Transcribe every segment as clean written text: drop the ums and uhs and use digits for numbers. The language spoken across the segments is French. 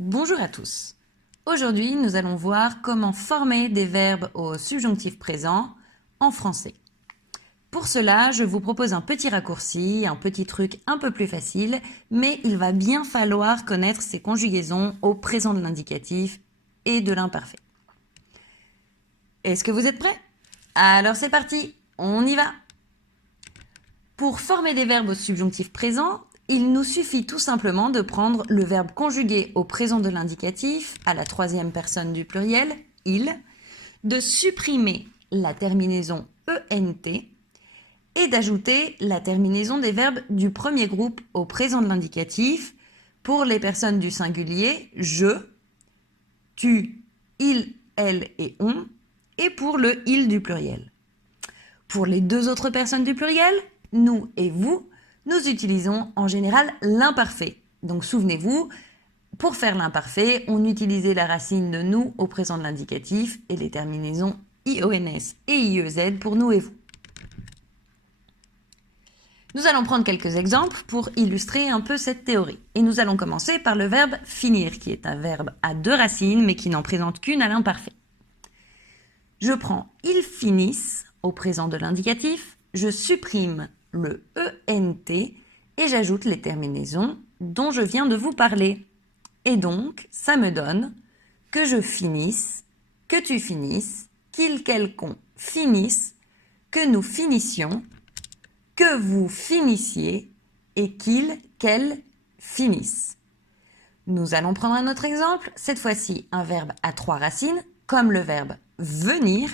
Bonjour à tous. Aujourd'hui, nous allons voir comment former des verbes au subjonctif présent en français. Pour cela, je vous propose un petit raccourci, un petit truc un peu plus facile, mais il va bien falloir connaître ces conjugaisons au présent de l'indicatif et de l'imparfait. Est-ce que vous êtes prêts? Alors c'est parti, on y va! Pour former des verbes au subjonctif présent, il nous suffit tout simplement de prendre le verbe conjugué au présent de l'indicatif, à la troisième personne du pluriel, il, de supprimer la terminaison ENT et d'ajouter la terminaison des verbes du premier groupe au présent de l'indicatif pour les personnes du singulier je, tu, il, elle et on, et pour le il du pluriel. Pour les deux autres personnes du pluriel, nous et vous, nous utilisons en général l'imparfait. Donc souvenez-vous, pour faire l'imparfait, on utilisait la racine de nous au présent de l'indicatif et les terminaisons IONS et IEZ pour nous et vous. Nous allons prendre quelques exemples pour illustrer un peu cette théorie. Et nous allons commencer par le verbe finir, qui est un verbe à deux racines, mais qui n'en présente qu'une à l'imparfait. Je prends ils finissent au présent de l'indicatif, je supprime le ENT et j'ajoute les terminaisons dont je viens de vous parler. Et donc, ça me donne que je finisse, que tu finisses, qu'il, quel, qu'on finisse, que nous finissions, que vous finissiez et qu'il, qu'elle finisse. Nous allons prendre un autre exemple, cette fois-ci un verbe à trois racines, comme le verbe venir,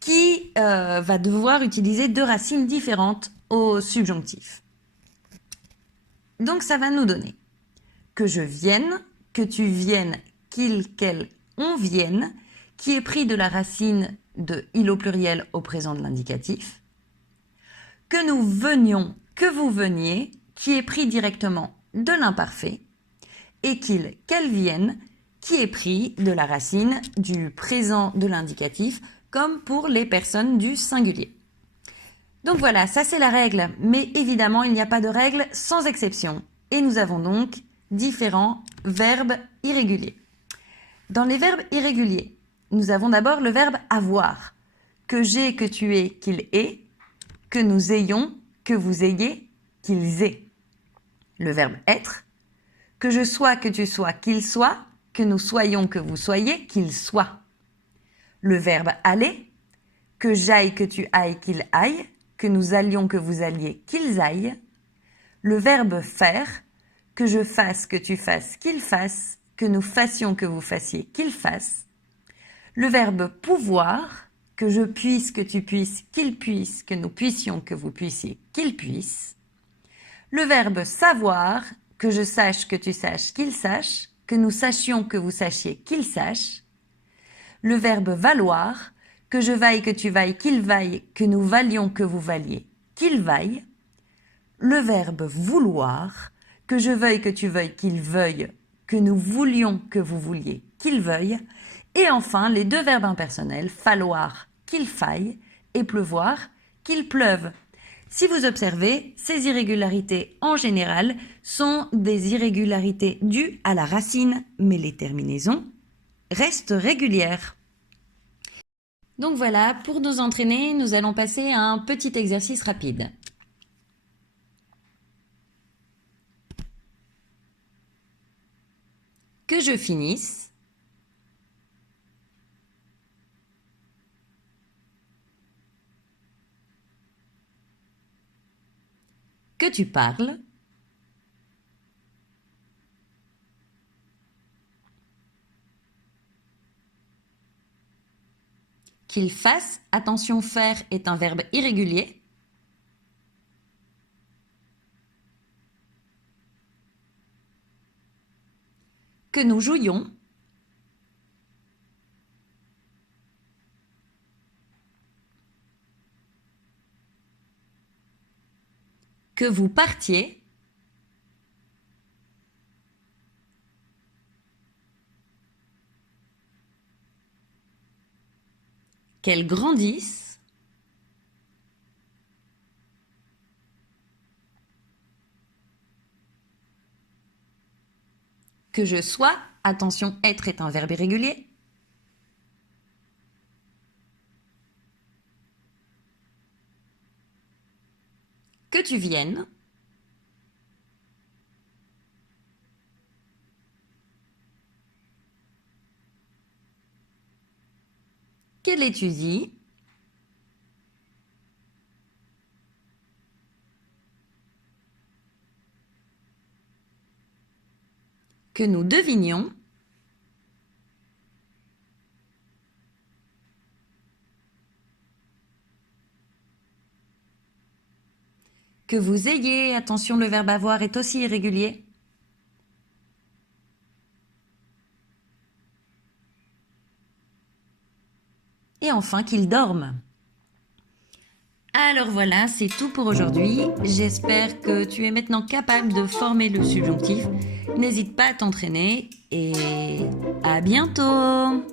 qui va devoir utiliser deux racines différentes au subjonctif. Donc ça va nous donner que je vienne, que tu viennes, qu'il, qu'elle, on vienne, qui est pris de la racine de il au pluriel au présent de l'indicatif, que nous venions, que vous veniez, qui est pris directement de l'imparfait, et qu'il, qu'elle vienne, qui est pris de la racine du présent de l'indicatif, comme pour les personnes du singulier. Donc voilà, ça c'est la règle, mais évidemment il n'y a pas de règle sans exception. Et nous avons donc différents verbes irréguliers. Dans les verbes irréguliers, nous avons d'abord le verbe avoir, que j'ai, que tu aies, qu'il ait, que nous ayons, que vous ayez, qu'ils aient. Le verbe être, que je sois, que tu sois, qu'il soit, que nous soyons, que vous soyez, qu'il soit. Le verbe aller, que j'aille, que tu ailles, qu'il aille, que nous allions, que vous alliez, qu'ils aillent. Le verbe faire, que je fasse, que tu fasses, qu'il fasse, que nous fassions, que vous fassiez, qu'il fasse. Le verbe pouvoir, que je puisse, que tu puisses, qu'il puisse, que nous puissions, que vous puissiez, qu'il puisse. Le verbe savoir, que je sache, que tu saches, qu'il sache, que nous sachions, que vous sachiez, qu'il sache. Le verbe valoir, que je vaille, que tu vailles, qu'il vaille, que nous valions, que vous valiez, qu'il vaille. Le verbe vouloir, que je veuille, que tu veuilles, qu'il veuille, que nous voulions, que vous vouliez, qu'il veuille. Et enfin, les deux verbes impersonnels, falloir, qu'il faille, et pleuvoir, qu'il pleuve. Si vous observez, ces irrégularités en général sont des irrégularités dues à la racine, mais les terminaisons restent régulières. Donc voilà, pour nous entraîner, nous allons passer à un petit exercice rapide. Que je finisse, que tu parles, qu'il fasse, attention faire est un verbe irrégulier, que nous jouions, que vous partiez, qu'elle grandisse, que je sois Attention, être est un verbe irrégulier. Que tu viennes. Qu'elle étudie. Que nous devinions. Que vous ayez, attention, le verbe avoir est aussi irrégulier. Et enfin, qu'il dorme. Alors voilà, c'est tout pour aujourd'hui. J'espère que tu es maintenant capable de former le subjonctif. N'hésite pas à t'entraîner et à bientôt!